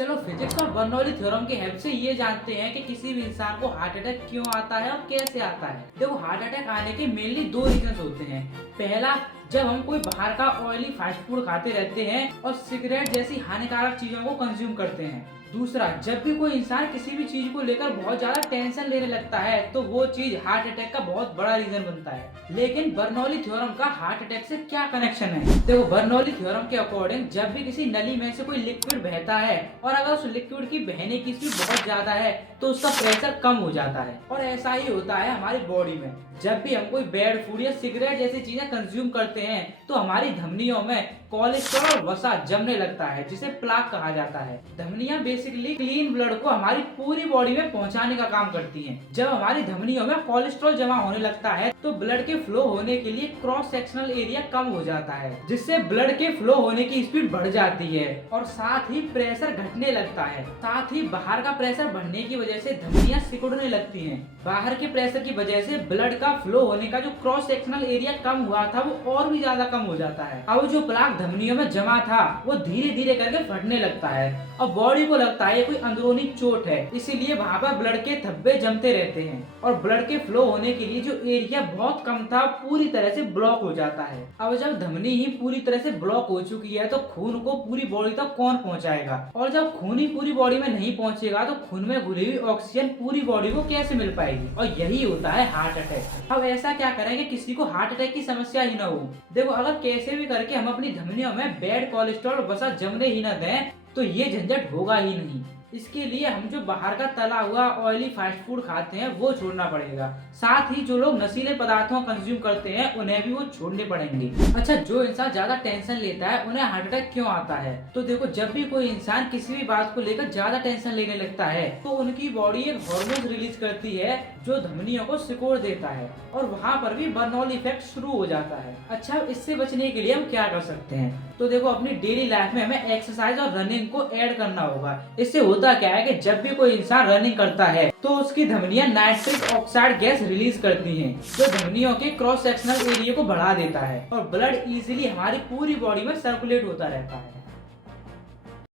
चलो फिजिक्स और Bernoulli theorem की हेल्प से ये जानते हैं कि किसी भी इंसान को हार्ट अटैक क्यों आता है और कैसे आता है। देखो हार्ट अटैक आने के मेनली दो रीजन होते हैं। पहला, जब हम कोई बाहर का ऑयली फास्ट फूड खाते रहते हैं और सिगरेट जैसी हानिकारक चीजों को कंज्यूम करते हैं। दूसरा, जब भी कोई इंसान किसी भी चीज को लेकर बहुत ज्यादा टेंशन लेने लगता है तो वो चीज हार्ट अटैक का बहुत बड़ा रीजन बनता है। लेकिन बर्नौली थ्योरम का हार्ट अटैक से क्या कनेक्शन है? देखो बर्नौली थ्योरम के अकॉर्डिंग जब भी किसी नली में से कोई लिक्विड बहता है और अगर उस लिक्विड की बहने की स्पीड बहुत ज्यादा है तो उसका प्रेशर कम हो जाता है। और ऐसा ही होता है हमारी बॉडी में। जब भी हम कोई बैड फूड या सिगरेट जैसी चीजें कंज्यूम करते हैं तो हमारी धमनियों में कोलेस्ट्रॉल और वसा जमने लगता है जिसे प्लाक कहा जाता है। धमनियां बेसिकली क्लीन ब्लड को हमारी पूरी बॉडी में पहुंचाने का काम करती हैं। जब हमारी धमनियों में कोलेस्ट्रॉल जमा होने लगता है तो ब्लड के फ्लो होने के लिए क्रॉस सेक्शनल एरिया कम हो जाता है जिससे ब्लड के फ्लो होने की स्पीड बढ़ जाती है और साथ ही प्रेशर घटने लगता है। साथ ही बाहर का प्रेशर बढ़ने की वजह से धमनियां सिकुड़ने लगती हैं। बाहर के प्रेशर की वजह से ब्लड का फ्लो होने का जो क्रॉस सेक्शनल एरिया कम हुआ था वो और भी ज्यादा कम हो जाता है। अब जो प्लाक धमनियों में जमा था वो धीरे धीरे करके फटने लगता है और बॉडी को लगता है कोई अंदरूनी चोट है, इसीलिए वहाँ पर ब्लड के धब्बे जमते रहते हैं और ब्लड के फ्लो होने के लिए जो एरिया बहुत कम था पूरी तरह से ब्लॉक हो जाता है। अब जब धमनी ही पूरी तरह से ब्लॉक हो चुकी है तो खून को पूरी बॉडी तक कौन पहुँचाएगा? और जब खून ही पूरी बॉडी में नहीं पहुँचेगा तो खून में घुली हुई ऑक्सीजन पूरी बॉडी को कैसे मिल पाएगी? और यही होता है हार्ट अटैक। अब ऐसा क्या करें कि किसी को हार्ट अटैक की समस्या ही न हो? देखो अगर कैसे भी करके हम अपनी धमनियों में बैड कोलेस्ट्रॉल वसा जमने ही न दें तो ये झंझट होगा ही नहीं। इसके लिए हम जो बाहर का तला हुआ ऑयली फास्ट फूड खाते हैं वो छोड़ना पड़ेगा। साथ ही जो लोग नशीले पदार्थों कंज्यूम करते हैं उन्हें भी वो छोड़ने पड़ेंगे। अच्छा, जो इंसान ज्यादा टेंशन लेता है उन्हें हार्ट अटैक क्यों आता है? तो देखो जब भी कोई इंसान किसी भी बात को लेकर ज्यादा टेंशन लेने लगता है तो उनकी बॉडी एक हार्मोन रिलीज करती है जो धमनियों को सिकोड़ देता है और वहाँ पर भी बर्नौली इफेक्ट शुरू हो जाता है। अच्छा, इससे बचने के लिए हम क्या कर सकते हैं? तो देखो अपनी डेली लाइफ में हमें एक्सरसाइज और रनिंग को ऐड करना होगा। इससे होता क्या है कि जब भी कोई इंसान रनिंग करता है तो उसकी धमनियां नाइट्रिक ऑक्साइड गैस रिलीज करती हैं जो धमनियों के क्रॉस सेक्शनल एरिया को बढ़ा देता है और ब्लड इजीली हमारी पूरी बॉडी में सर्कुलेट होता रहता है।